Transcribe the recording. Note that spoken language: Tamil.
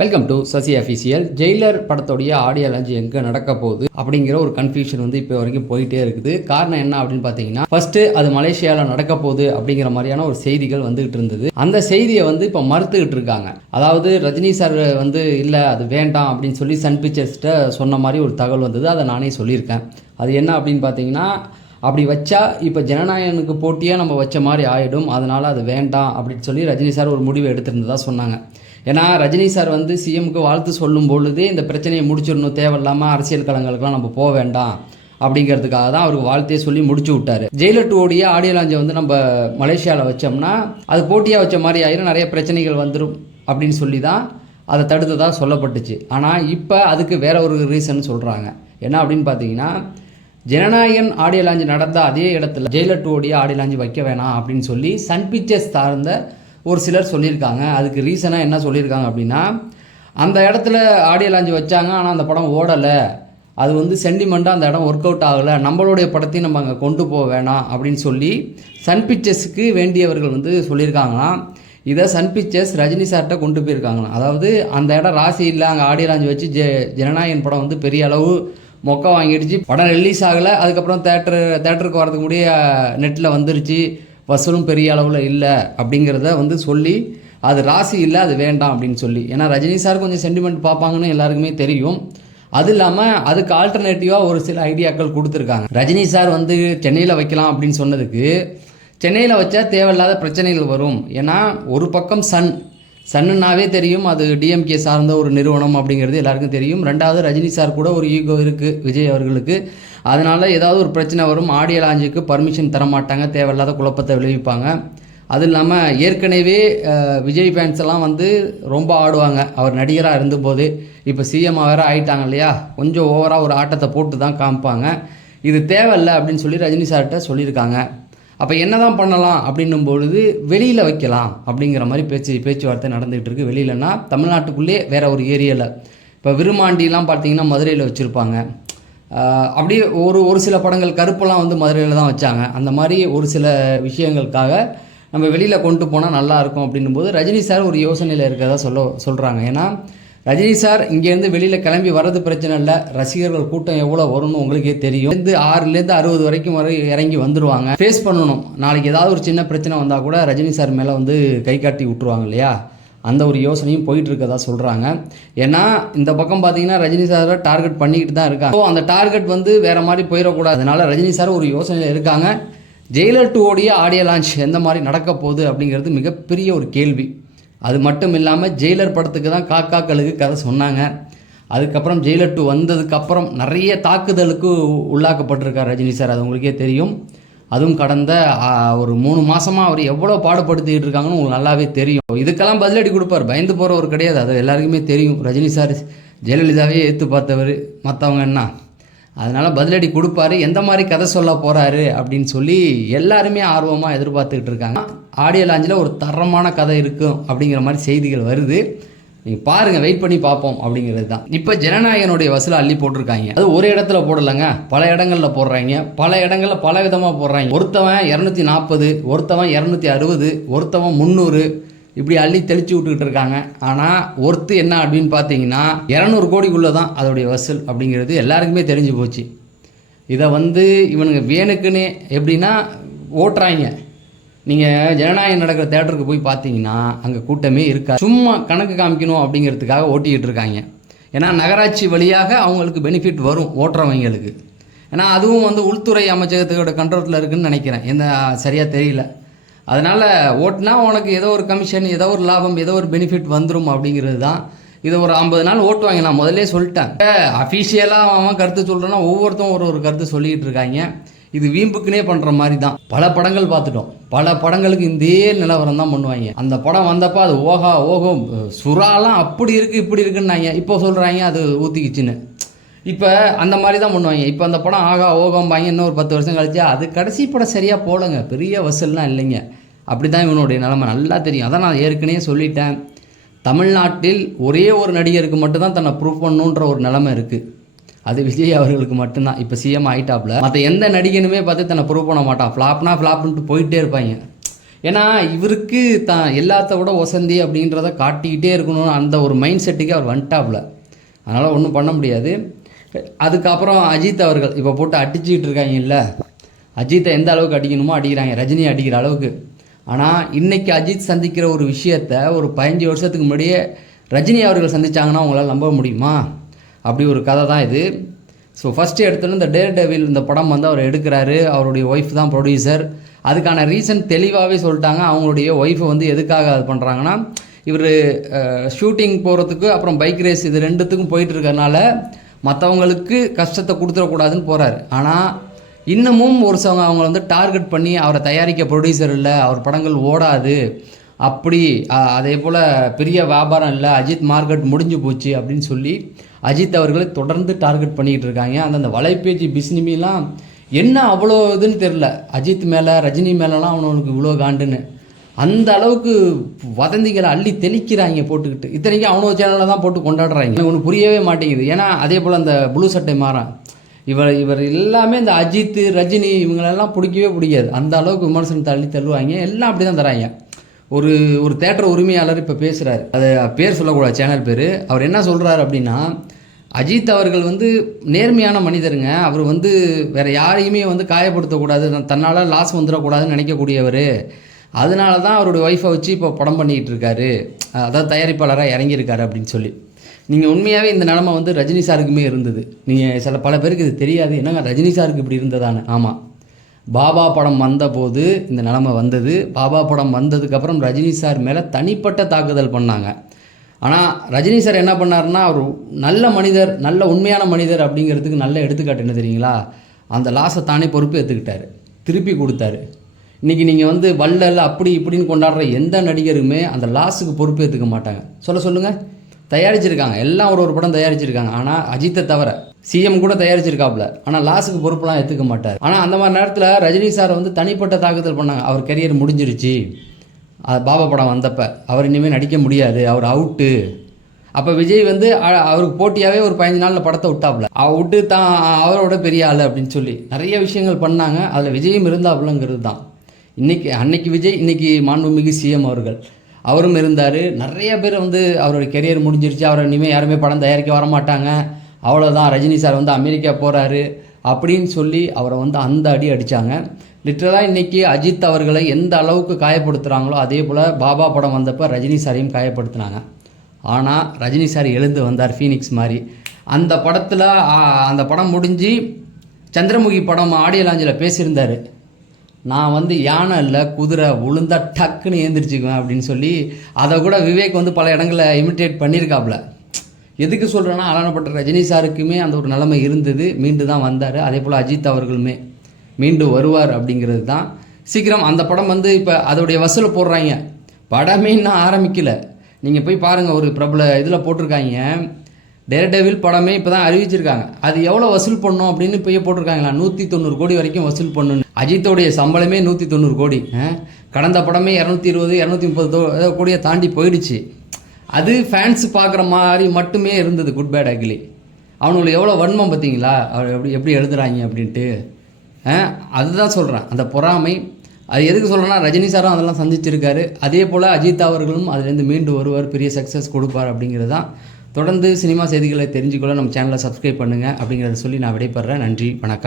Welcome to Sasi official. Jailer படத்தோடைய ஆடியோ லான்ச் எங்கே நடக்க போகுது அப்படிங்கிற ஒரு கன்ஃபியூஷன் வந்து இப்போ வரைக்கும் போயிட்டே இருக்குது. காரணம் என்ன அப்படின்னு பார்த்தீங்கன்னா, ஃபர்ஸ்ட் அது மலேசியாவில் நடக்க போகுது அப்படிங்கிற மாதிரியான ஒரு செய்திகள் வந்துகிட்டு இருந்தது. அந்த செய்தியை வந்து இப்போ மறுத்துக்கிட்டு இருக்காங்க. அதாவது ரஜினி சார் வந்து இல்லை அது வேண்டாம் அப்படின்னு சொல்லி சன் பிக்சர்ஸ்கிட்ட சொன்ன மாதிரி ஒரு தகவல் வந்தது. அதை நானே சொல்லியிருக்கேன். அது என்ன அப்படின்னு பார்த்தீங்கன்னா, அப்படி வச்சா இப்போ ஜனநாயகனுக்கு போட்டியாக நம்ம வச்ச மாதிரி ஆகிடும், அதனால் அது வேண்டாம் அப்படின்னு சொல்லி ரஜினி சார் ஒரு முடிவை எடுத்திருந்ததா சொன்னாங்க. ஏன்னா ரஜினி சார் வந்து சிஎம்க்கு வாழ்த்து சொல்லும் பொழுதே இந்த பிரச்சனையை முடிச்சிடணும், தேவையில்லாமல் அரசியல் களங்களுக்கெல்லாம் நம்ம போக வேண்டாம் அப்படிங்கிறதுக்காக தான் அவருக்கு வாழ்த்தையே சொல்லி முடிச்சு விட்டார். ஜெயிலர் 2 ஆடியோ லான்ச்சை வந்து நம்ம மலேசியாவில் வச்சோம்னா அது போட்டியாக வச்ச மாதிரி ஆயிரும், நிறைய பிரச்சனைகள் வந்துடும் அப்படின்னு சொல்லி தான் அதை தடுத்ததாக சொல்லப்பட்டுச்சு. ஆனால் இப்போ அதுக்கு வேற ஒரு ரீசன் சொல்கிறாங்க. என்ன அப்படின்னு பார்த்தீங்கன்னா, ஜனநாயகன் ஆடியோ லான்ச் நடந்த அதே இடத்துல ஜெயிலர் 2 ஆடியோ லான்ச் வைக்க வேணாம் அப்படின்னு சொல்லி சன் பிக்சர்ஸ் சார்ந்த ஒரு சிலர் சொல்லியிருக்காங்க. அதுக்கு ரீசனாக என்ன சொல்லியிருக்காங்க அப்படின்னா, அந்த இடத்துல ஆடியோ லான்ச் வச்சாங்க, ஆனால் அந்த படம் ஓடலை, அது வந்து சென்டிமெண்ட்டாக அந்த இடம் ஒர்க் அவுட் ஆகலை, நம்மளுடைய படத்தையும் நம்ம அங்கே கொண்டு போக வேணாம் அப்படின்னு சொல்லி சன் பிக்சர்ஸுக்கு வேண்டியவர்கள் வந்து சொல்லியிருக்காங்களாம். இதை சன் பிக்சர்ஸ் ரஜினி சார்கிட்ட கொண்டு போயிருக்காங்களாம். அதாவது அந்த இடம் ராசி இல்லை, அங்கே ஆடியோ லான்ச் வச்சு ஜனநாயகன் படம் வந்து பெரிய அளவு மொக்க வாங்கிடுச்சு, படம் ரிலீஸ் ஆகலை, அதுக்கப்புறம் தேட்டருக்கு வரதுக்கு முடிய நெட்டில் வந்துருச்சு, வசூலும் பெரிய அளவில் இல்லை அப்படிங்கிறத வந்து சொல்லி அது ராசி இல்லை, அது வேண்டாம் அப்படின்னு சொல்லி. ஏன்னா ரஜினி சார் கொஞ்சம் சென்டிமெண்ட் பார்ப்பாங்கன்னு எல்லாருக்குமே தெரியும். அது இல்லாமல் அதுக்கு ஆல்டர்னேட்டிவாக ஒரு சில ஐடியாக்கள் கொடுத்துருக்காங்க. ரஜினி சார் வந்து சென்னையில் வைக்கலாம் அப்படின்னு சொன்னதுக்கு, சென்னையில் வச்சா தேவையில்லாத பிரச்சனைகள் வரும். ஏன்னா ஒரு பக்கம் சன்னுனாவே தெரியும், அது டிஎம்கே சார்ந்த ஒரு நிறுவனம் அப்படிங்கிறது எல்லாருக்கும் தெரியும். ரெண்டாவது ரஜினி சார் கூட ஒரு ஈகோ இருக்குது விஜய் அவர்களுக்கு, அதனால் ஏதாவது ஒரு பிரச்சனை வரும், ஆடியோ லான்ச்சுக்கு பர்மிஷன் தரமாட்டாங்க, தேவையில்லாத குழப்பத்தை விளைவிப்பாங்க. அது இல்லாமல் ஏற்கனவே விஜய் ஃபேன்ஸ் எல்லாம் வந்து ரொம்ப ஆடுவாங்க அவர் நடிகராக இருந்தபோது. இப்போ சிஎம்மாக வேறு ஆகிட்டாங்க இல்லையா, கொஞ்சம் ஓவராக ஒரு ஆட்டத்தை போட்டு தான் காமிப்பாங்க. இது தேவையில்லை அப்படின்னு சொல்லி ரஜினி சார்கிட்ட சொல்லியிருக்காங்க. அப்போ என்ன தான் பண்ணலாம் அப்படின்னும் பொழுது வெளியில் வைக்கலாம் அப்படிங்கிற மாதிரி பேச்சுவார்த்தை நடந்துகிட்டு இருக்குது. வெளியிலன்னா தமிழ்நாட்டுக்குள்ளே வேறு ஒரு ஏரியாவில், இப்போ விருமாண்டிலாம் பார்த்தீங்கன்னா மதுரையில் வச்சுருப்பாங்க. அப்படியே ஒரு சில படங்கள் கருப்பெல்லாம் வந்து மதுரையில் தான் வச்சாங்க. அந்த மாதிரி ஒரு சில விஷயங்களுக்காக நம்ம வெளியில் கொண்டு போனால் நல்லாயிருக்கும் அப்படின்னும் போது ரஜினி சார் ஒரு யோசனையில் இருக்கிறதா சொல்கிறாங்க. ஏன்னா ரஜினி சார் இங்கேருந்து வெளியில் கிளம்பி வர்றது பிரச்சனை இல்லை, ரசிகர்கள் கூட்டம் எவ்வளோ வரும்னு உங்களுக்கே தெரியும். 6லேருந்து 60 வரைக்கும் இறங்கி வந்துடுவாங்க, ஃபேஸ் பண்ணணும். நாளைக்கு ஏதாவது ஒரு சின்ன பிரச்சனை வந்தால் கூட ரஜினி சார் மேலே வந்து கை காட்டி விட்டுருவாங்க இல்லையா, அந்த ஒரு யோசனையும் போயிட்டு இருக்கதா சொல்கிறாங்க. ஏன்னா இந்த பக்கம் பார்த்தீங்கன்னா ரஜினி சாரை டார்கெட் பண்ணிக்கிட்டு தான் இருக்காங்க. ஸோ அந்த டார்கெட் வந்து வேறு மாதிரி போயிடக்கூடாது, அதனால ரஜினி சார் ஒரு யோசனையில் இருக்காங்க. ஜெயிலர் 2 ஆடியோ லான்ச் எந்த மாதிரி நடக்க போகுது அப்படிங்கிறது மிகப்பெரிய ஒரு கேள்வி. அது மட்டும் இல்லாமல் ஜெயிலர் படத்துக்கு தான் காக்காக்களுக்கு கதை சொன்னாங்க. அதுக்கப்புறம் ஜெயிலர் 2 வந்ததுக்கப்புறம் நிறைய தாக்குதலுக்கு உள்ளாக்கப்பட்டிருக்கார் ரஜினி சார், அது உங்களுக்கே தெரியும். அதுவும் கடந்த ஒரு 3 மாதமாக அவர் எவ்வளோ பாடுபடுத்திக்கிட்டு இருக்காங்கன்னு உங்களுக்கு நல்லாவே தெரியும். இதுக்கெல்லாம் பதிலடி கொடுப்பார், பயந்து போகிறவர் கிடையாது, அது எல்லாருக்குமே தெரியும். ரஜினி சார் ஜெயலலிதாவே ஏற்று பார்த்தவர், மற்றவங்க என்ன, அதனால் பதிலடி கொடுப்பாரு. எந்த மாதிரி கதை சொல்ல போகிறாரு அப்படின்னு சொல்லி எல்லாருமே ஆர்வமாக எதிர்பார்த்துக்கிட்டு இருக்காங்க. ஆடியோ லான்ச்சில் ஒரு தரமான கதை இருக்கும் அப்படிங்கிற மாதிரி செய்திகள் வருது. நீங்கள் பாருங்கள், வெயிட் பண்ணி பார்ப்போம் அப்படிங்கிறது தான். இப்போ ஜனநாயகனுடைய வசூலை அள்ளி போட்டிருக்காங்க. அது ஒரு இடத்துல போடலைங்க, பல இடங்களில் போடுறாங்க, பல இடங்களில் பல விதமாக போடுறாங்க. ஒருத்தவன் 240, ஒருத்தவன் 260, ஒருத்தவன் 300, இப்படி அள்ளி தெளிச்சு விட்டுக்கிட்டு இருக்காங்க. ஆனால் ஒருத்து என்ன அப்படின்னு பார்த்தீங்கன்னா 200 கோடிக்குள்ளே தான் அதோடைய வசூல் அப்படிங்கிறது எல்லாருக்குமே தெரிஞ்சு போச்சு. இதை வந்து இவனுங்க வேணுக்குன்னு எப்படின்னா ஓட்டுறாங்க. நீங்கள் ஜனநாயகம் நடக்கிற தேட்டருக்கு போய் பார்த்தீங்கன்னா அங்கே கூட்டமே இருக்காது, சும்மா கணக்கு காமிக்கணும் அப்படிங்கிறதுக்காக ஓட்டிக்கிட்டு இருக்காங்க. ஏன்னா நகராட்சி வழியாக அவங்களுக்கு பெனிஃபிட் வரும் ஓட்டுறவங்களுக்கு. ஏன்னா அதுவும் வந்து உள்துறை அமைச்சகத்தோட கண்ட்ரோலில் இருக்குதுன்னு நினைக்கிறேன், எந்த சரியாக தெரியல. அதனால் ஓட்டுனா உனக்கு ஏதோ ஒரு கமிஷன், ஏதோ ஒரு லாபம், ஏதோ ஒரு பெனிஃபிட் வந்துடும் அப்படிங்கிறது தான். இதை ஒரு 50 நாள் ஓட்டுவாங்க, நான் முதல்லே சொல்லிட்டேன். அஃபீஷியலாக அவன் கருத்து சொல்கிறேன்னா ஒவ்வொருத்தரும் ஒரு கருத்து சொல்லிக்கிட்டு இருக்காங்க. இது வீம்புக்குனே பண்ணுற மாதிரி தான். பல படங்கள் பார்த்துட்டோம், பல படங்களுக்கு இதே நிலவரம் தான் பண்ணுவாங்க. அந்த படம் வந்தப்போ அது ஓகோ சுறாலாம் அப்படி இருக்குது இப்படி இருக்குன்னாங்க, இப்போ சொல்கிறாங்க அது ஊற்றிக்கிச்சின்னு. இப்போ அந்த மாதிரி தான் பண்ணுவாங்க. இப்போ அந்த படம் ஓகம்பாங்க, இன்னும் ஒரு 10 வருஷம் கழிச்சு அது கடைசி படம் சரியாக போடுங்க, பெரிய வசூல்லாம் இல்லைங்க. அப்படி தான் இவனுடைய நிலைமை நல்லா தெரியும். அதான் நான் ஏற்கனவே சொல்லிட்டேன், தமிழ்நாட்டில் ஒரே ஒரு நடிகருக்கு மட்டும்தான் தன்னை ப்ரூவ் பண்ணணுன்ற ஒரு நிலைமை இருக்குது, அது விஜய் அவர்களுக்கு மட்டும்தான். இப்போ சிஎம் ஆகிட்டாப்புல, மற்ற எந்த நடிகனுமே பார்த்து தன்னை ப்ரூவ் பண்ண மாட்டான், ஃப்ளாப்னா ஃப்ளாப்னுட்டு போயிட்டே இருப்பாங்க. ஏன்னா இவருக்கு தான் எல்லாத்த விட ஒசந்தி அப்படின்றத காட்டிக்கிட்டே இருக்கணும் அந்த ஒரு மைண்ட் செட்டுக்கு அவர் வந்துட்டாப்புல. அதனால் ஒன்றும் பண்ண முடியாது. அதுக்கப்புறம் அஜித் அவர்கள் இப்போ போட்டு அடிச்சுக்கிட்டு இருக்காங்கல்ல, அஜித்தை எந்த அளவுக்கு அடிக்கணுமோ அடிக்கிறாங்க, ரஜினி அடிக்கிற அளவுக்கு. ஆனால் இன்றைக்கி அஜித் சந்திக்கிற ஒரு விஷயத்தை ஒரு 15 வருஷத்துக்கு முன்னாடியே ரஜினி அவர்கள் சந்தித்தாங்கன்னா அவங்களால நம்ப முடியுமா? அப்படி ஒரு கதை தான் இது. ஸோ ஃபஸ்ட்டு எடுத்தோன்னு இந்த டேர் டெவில் இந்த படம் வந்து அவர் எடுக்கிறாரு, அவருடைய ஒய்ஃப் தான் ப்ரொடியூசர். அதுக்கான ரீசன் தெளிவாகவே சொல்லிட்டாங்க. அவங்களுடைய ஒய்ஃபை வந்து எதுக்காக அது பண்ணுறாங்கன்னா, இவர் ஷூட்டிங் போகிறதுக்கு அப்புறம் பைக் ரேஸ் இது ரெண்டுத்துக்கும் போயிட்டு இருக்கறனால மற்றவங்களுக்கு கஷ்டத்தை கொடுத்துடக்கூடாதுன்னு போகிறாரு. ஆனால் இன்னமும் ஒரு சிலவங்க அவங்கள வந்து டார்கெட் பண்ணி அவரை தயாரிக்க ப்ரொடியூசர் இல்லை, அவர் படங்கள் ஓடாது, அப்படி அதே போல் பெரிய வியாபாரம் இல்லை, அஜித் மார்க்கெட் முடிஞ்சு போச்சு அப்படின்னு சொல்லி அஜித் அவர்களை தொடர்ந்து டார்கெட் பண்ணிக்கிட்டு இருக்காங்க. அந்த வலைபேச்சு பிஸ்னிமிலாம் என்ன அவ்வளோ இதுன்னு தெரில, அஜித் மேலே ரஜினி மேலெலாம் அவனுக்கு இவ்வளோ காண்டுன்னு அந்த அளவுக்கு வதந்திகளை அள்ளி தெளிக்கிறாங்க போட்டுக்கிட்டு. இத்தனைக்கும் அவனோ சேனலில் தான் போட்டு கொண்டாடுறாங்க. ஒன்று புரியவே மாட்டேங்குது. ஏன்னா அதே போல் அந்த ப்ளூ சட்டை மாறான் இவர் எல்லாமே இந்த அஜித் ரஜினி இவங்களெல்லாம் பிடிக்கவே பிடிக்காது. அந்த அளவுக்கு விமர்சனத்தை அள்ளி தள்ளுவாங்க. எல்லாம் அப்படி தான் தராங்க. ஒரு தேட்டர் உரிமையாளர் இப்போ பேசுகிறார், அது பேர் சொல்லக்கூடாது சேனல் பேர். அவர் என்ன சொல்கிறார் அப்படின்னா, அஜித் அவர்கள் வந்து நேர்மையான மனிதருங்க, அவர் வந்து வேறு யாரையுமே வந்து காயப்படுத்தக்கூடாது, தன்னால் லாஸ் வந்துடக்கூடாதுன்னு நினைக்கக்கூடியவர். அதனால தான் அவருடைய ஒய்ஃபை வச்சு இப்போ படம் பண்ணிக்கிட்டு இருக்காரு, அதாவது தயாரிப்பாளராக இறங்கியிருக்காரு அப்படின்னு சொல்லி. நீங்கள் உண்மையாகவே இந்த நிலமை வந்து ரஜினி சாருக்குமே இருந்தது. நீங்கள் பல பேருக்கு இது தெரியாது, என்னங்க ரஜினி சாருக்கு இப்படி இருந்ததானே. ஆமாம், பாபா படம் வந்தபோது இந்த நிலமை வந்தது. பாபா படம் வந்ததுக்கப்புறம் ரஜினி சார் மேலே தனிப்பட்ட தாக்குதல் பண்ணாங்க. ஆனால் ரஜினி சார் என்ன பண்ணாருன்னா, அவர் நல்ல மனிதர், நல்ல உண்மையான மனிதர் அப்படிங்கிறதுக்கு நல்ல எடுத்துக்காட்டு என்ன தெரியுங்களா, அந்த லாஸை தானே பொறுப்பு ஏற்றுக்கிட்டாரு, திருப்பி கொடுத்தாரு. இன்றைக்கி நீங்கள் வந்து வள்ளல் அப்படி இப்படின்னு கொண்டாடுற எந்த நடிகருமே அந்த லாஸுக்கு பொறுப்பு ஏற்றுக்க மாட்டாங்க. சொல்லுங்கள், தயாரிச்சிருக்காங்க, எல்லாம் ஒரு படம் தயாரிச்சிருக்காங்க. ஆனால் அஜித்தை தவிர சிஎம் கூட தயாரிச்சிருக்காப்புல, ஆனால் லாஸுக்கு பொறுப்புலாம் ஏற்றுக்க மாட்டார். ஆனால் அந்த மாதிரி நேரத்தில் ரஜினி சார் வந்து தனிப்பட்ட தாக்குதல் பண்ணாங்க. அவர் கரியர் முடிஞ்சிருச்சு, பாபா படம் வந்தப்போ அவர் இனிமேல் நடிக்க முடியாது, அவர் அவுட்டு. அப்போ விஜய் வந்து அவருக்கு போட்டியாகவே ஒரு 15 நாளில் படத்தை விட்டாப்புல, விட்டு தான் அவரோட பெரிய ஆள் அப்படின்னு சொல்லி நிறைய விஷயங்கள் பண்ணாங்க. அதில் விஜயும் இருந்தாப்புலங்கிறது தான். அன்னைக்கு விஜய், இன்னைக்கு மாண்புமிகு சிஎம் அவரும் இருந்தார். நிறைய பேர் வந்து அவருடைய கெரியர் முடிஞ்சிருச்சு, அவரை இனிமேல் யாருமே படம் தயாரிக்க வரமாட்டாங்க, அவ்வளோதான், ரஜினி சார் வந்து அமெரிக்கா போகிறாரு அப்படின்னு சொல்லி அவரை வந்து அந்த அடி அடித்தாங்க. லிட்டரலாக இன்றைக்கி அஜித் அவர்களை எந்த அளவுக்கு காயப்படுத்துகிறாங்களோ அதே போல் பாபா படம் வந்தப்போ ரஜினி சாரையும் காயப்படுத்தினாங்க. ஆனால் ரஜினி சார் எழுந்து வந்தார் ஃபீனிக்ஸ் மாதிரி. அந்த படத்தில் அந்த படம் முடிஞ்சு சந்திரமுகி படம் ஆடியோ லாஞ்சில் பேசியிருந்தார், நான் வந்து யானை இல்லை குதிரை, விழுந்தா டக்குன்னு ஏந்திரிச்சுக்குவேன் அப்படின்னு சொல்லி. அதை கூட விவேக் வந்து பல இடங்களில் இமிட்டேட் பண்ணியிருக்காப்புல. எதுக்கு சொல்கிறேன்னா, அலானப்பட்ட ரஜினி சாருக்குமே அந்த ஒரு நிலைமை இருந்தது, மீண்டு தான் வந்தார். அதே போல் அஜித் அவர்களுமே மீண்டு வருவார் அப்படிங்கிறது தான். சீக்கிரம் அந்த படம் வந்து இப்போ அதோடைய வசூலை போடுறாங்க. படமே இன்னும் ஆரம்பிக்கலை. நீங்கள் போய் பாருங்கள், ஒரு பிரபல இதில் போட்டிருக்காங்க, டேர் டெவில் படமே இப்போ தான் அறிவிச்சிருக்காங்க. அது எவ்வளோ வசூல் பண்ணணும் அப்படின்னு போய் போட்டிருக்காங்களா, 190 கோடி வரைக்கும் வசூல் பண்ணணும். அஜித்தோடைய சம்பளமே 190 கோடி. கடந்த படமே 220 230 கோடியை தாண்டி போயிடுச்சு. அது ஃபேன்ஸ் பார்க்குற மாதிரி மட்டுமே இருந்தது குட் பேட் அக்லி. அவனுங்களுக்கு எவ்வளோ வன்மம் பார்த்தீங்களா, அவர் எப்படி எழுதுறாங்க அப்படின்ட்டு. அதுதான் சொல்கிறேன், அந்த பொறாமை. அது எதுக்கு சொல்கிறேன்னா, ரஜினி சாரும் அதெல்லாம் சந்திச்சிருக்காரு. அதே போல் அஜித் அவர்களும் அதுலேருந்து மீண்டு வருவார், பெரிய சக்ஸஸ் கொடுப்பார் அப்படிங்கிறது தான். தொடர்ந்து சினிமா செய்திகளை தெரிஞ்சுக்கொள்ள நம்ம சேனலை சப்ஸ்கிரைப் பண்ணுங்கள் அப்படிங்கிறத சொல்லி நான் விடைபெறேன். நன்றி, வணக்கம்.